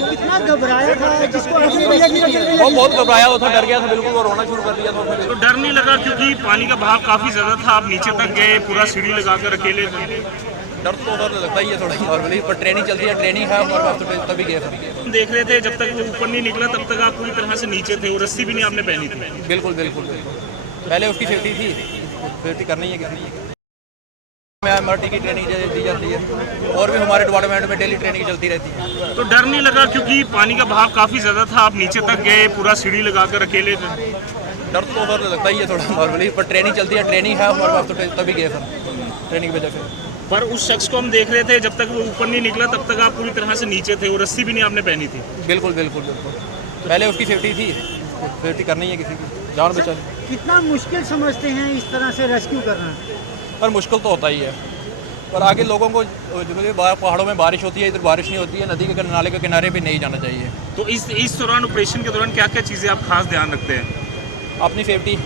कितना घबराया था जिसको वो बहुत घबराया हुआ था, डर गया था बिल्कुल, वो रोना शुरू कर दिया था। तो डर नहीं लगा क्योंकि पानी का बहाव काफी ज्यादा था, आप नीचे तक गए, पूरा सीढ़ी लगाकर अकेले थे। डर तो उधर लगता ही है थोड़ा नॉर्मली, पर ट्रेनिंग चलती है, ट्रेनिंग है हमारे पास, तो तभी गए थे। हम देख रहे थे जब तक वो ऊपर नहीं निकला तब तक आप पूरी तरह से नीचे थे, और रस्सी भी नहीं आपने पहनी थी। बिल्कुल बिल्कुल बिल्कुल, पहले उसकी सेफ्टी थी, सेफ्टी करनी है कितनी है। MRT की ट्रेनिंग दी जाती है, और भी हमारे डिपार्टमेंट में डेली ट्रेनिंग चलती रहती है। तो डर नहीं लगा क्योंकि पानी का बहाव काफी ज्यादा था, आप नीचे तक गए, पूरा सीढ़ी लगाकर अकेले थे। डर तो उधर लगता ही है थोड़ा नॉर्मली, पर ट्रेनिंग चलती है, ट्रेनिंग है हमारे पास, तो तभी गए थे ट्रेनिंग की वजह से। पर उस शख्स को हम देख रहे थे जब तक वो ऊपर नहीं निकला तब तक आप पूरी तरह से नीचे थे, और रस्सी भी नहीं आपने पहनी थी। बिल्कुल बिल्कुल बिल्कुल, पहले उसकी सेफ्टी थी, सेफ्टी करनी है किसी की, जान बचानी। कितना मुश्किल समझते हैं इस तरह से रेस्क्यू करना? पर मुश्किल तो होता ही है, पर आगे लोगों को जो पहाड़ों में बारिश होती है, इधर बारिश नहीं होती है, नदी के नाले के किनारे पे नहीं जाना चाहिए। तो इस दौरान ऑपरेशन के दौरान क्या क्या चीज़ें आप खास ध्यान रखते हैं? अपनी सेफ्टी,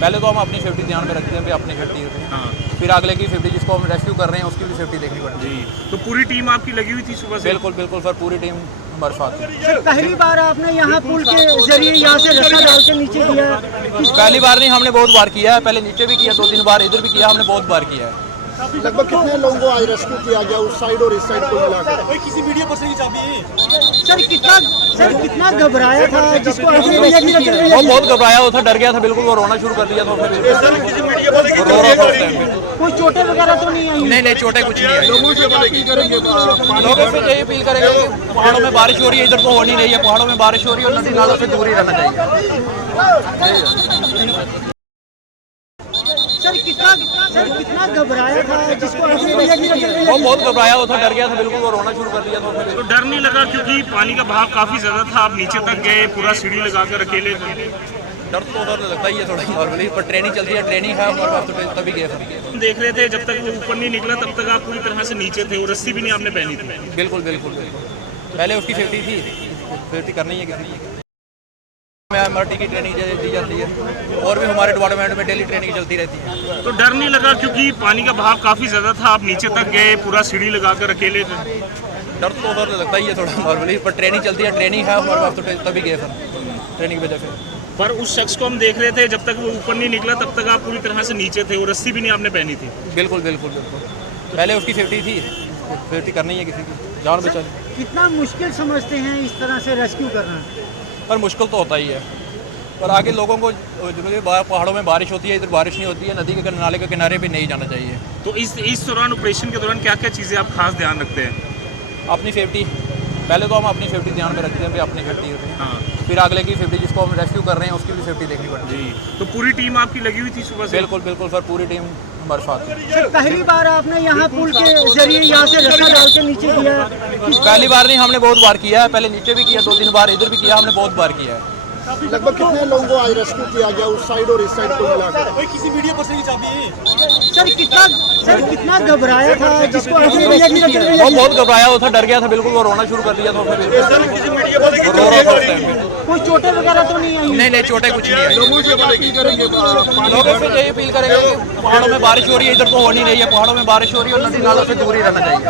पहले तो हम अपनी सेफ्टी ध्यान में रखते हैं भाई, अपनी सेफ्टी होती है। हाँ, फिर अगले की सेफ्टी, जिसको हम रेस्क्यू कर रहे हैं उसकी भी सेफ्टी देखनी पड़ती है। तो पूरी टीम आपकी लगी हुई थी सुबह से? बिल्कुल बिल्कुल सर, पूरी टीम हमारे साथ है। सर, पहली बार आपने यहाँ पुल के जरिए यहाँ से रास्ता डाल के नीचे किया? पहली बार नहीं, हमने बहुत बार किया है, पहले नीचे भी किया, 2-3 बार इधर भी किया, हमने बहुत बार किया है। लगभग कितने लोगों को आज रेस्क्यू किया गया उस साइड और इस साइड को मिलाकर? किसी वीडियो पर से सर कितना घबराया था जिसको वो बहुत घबराया हुआ था, डर गया था बिल्कुल, वो रोना शुरू कर दिया था। कोई चोटें वगैरह तो नहीं आई? नहीं, चोटें कुछ नहीं आई। लोगों से क्या अपील करेंगे? लोगों से यही अपील करेंगे कि पहाड़ों में बारिश हो रही है, इधर तो हो नहीं रही है, पहाड़ों में बारिश हो रही है और नदी नालों से दूर ही रहना चाहिए। सर कितना घबराया था जिसको वो बहुत घबराया हुआ था, डर गया था बिल्कुल, वो रोना शुरू कर दिया था। तो डर नहीं लगा क्योंकि पानी का बहाव काफी ज्यादा था, आप नीचे तक गए, पूरा सीढ़ी लगाकर अकेले थे। डर तो उधर लगता ही है थोड़ा नॉर्मली, पर ट्रेनिंग चलती है, ट्रेनिंग है हमारे पास, तो तभी गए थे। हम देख रहे थे जब तक वो ऊपर नहीं निकला तब तक आप पूरी तरह से नीचे थे, और रस्सी भी नहीं आपने पहनी थी। बिल्कुल बिल्कुल बिल्कुल, पहले उसकी सेफ्टी थी, सेफ्टी करनी है कितनी है। MRT की ट्रेनिंग दी जाती है, और भी हमारे डिपार्टमेंट में डेली ट्रेनिंग चलती रहती है। तो डर नहीं लगा क्योंकि पानी का बहाव काफी ज्यादा था, आप नीचे तक गए, पूरा सीढ़ी लगाकर अकेले थे। डर तो उधर लगता ही है थोड़ा नॉर्मली, पर ट्रेनिंग चलती है, ट्रेनिंग है हमारे पास, तो तभी गए थे ट्रेनिंग की वजह से। पर उस शख्स को हम देख रहे थे जब तक वो ऊपर नहीं निकला तब तक आप पूरी तरह से नीचे थे, और रस्सी भी नहीं आपने पहनी थी। बिल्कुल बिल्कुल बिल्कुल, पहले उसकी सेफ्टी थी, सेफ्टी करनी है किसी की, जान बचानी। कितना मुश्किल समझते हैं इस तरह से रेस्क्यू करना? पर मुश्किल तो होता ही है, पर आगे लोगों को जो पहाड़ों में बारिश होती है, इधर बारिश नहीं होती है, नदी के नाले के किनारे पे नहीं जाना चाहिए। तो इस दौरान ऑपरेशन के दौरान क्या क्या चीज़ें आप खास ध्यान रखते हैं? अपनी सेफ्टी, पहले तो हम अपनी सेफ्टी ध्यान में रखते हैं भाई, अपनी सेफ्टी होती है। हाँ, फिर अगले की सेफ्टी, जिसको हम रेस्क्यू कर रहे हैं उसकी भी सेफ्टी देखनी पड़ती है। तो पूरी टीम आपकी लगी हुई थी सुबह से? बिल्कुल बिल्कुल सर, पूरी टीम हमारे साथ है। सर, पहली बार आपने यहाँ पुल के जरिए यहाँ से रास्ता डाल के नीचे किया? पहली बार नहीं, हमने बहुत बार किया है, पहले नीचे भी किया, 2-3 बार इधर भी किया, हमने बहुत बार किया है। लगभग कितने लोगों को आज रेस्क्यू किया गया उस साइड और इस साइड को मिलाकर? किसी वीडियो पर से सर कितना घबराया था जिसको वो बहुत घबराया हुआ था, डर गया था बिल्कुल, वो रोना शुरू कर दिया था। कोई चोटें वगैरह तो नहीं आई? नहीं, चोटें कुछ नहीं आई। लोगों से क्या अपील करेंगे? लोगों से यही अपील करेंगे कि पहाड़ों में बारिश हो रही है, इधर तो हो नहीं रही है, पहाड़ों में बारिश हो रही है और नदी नालों से दूर ही रहना चाहिए।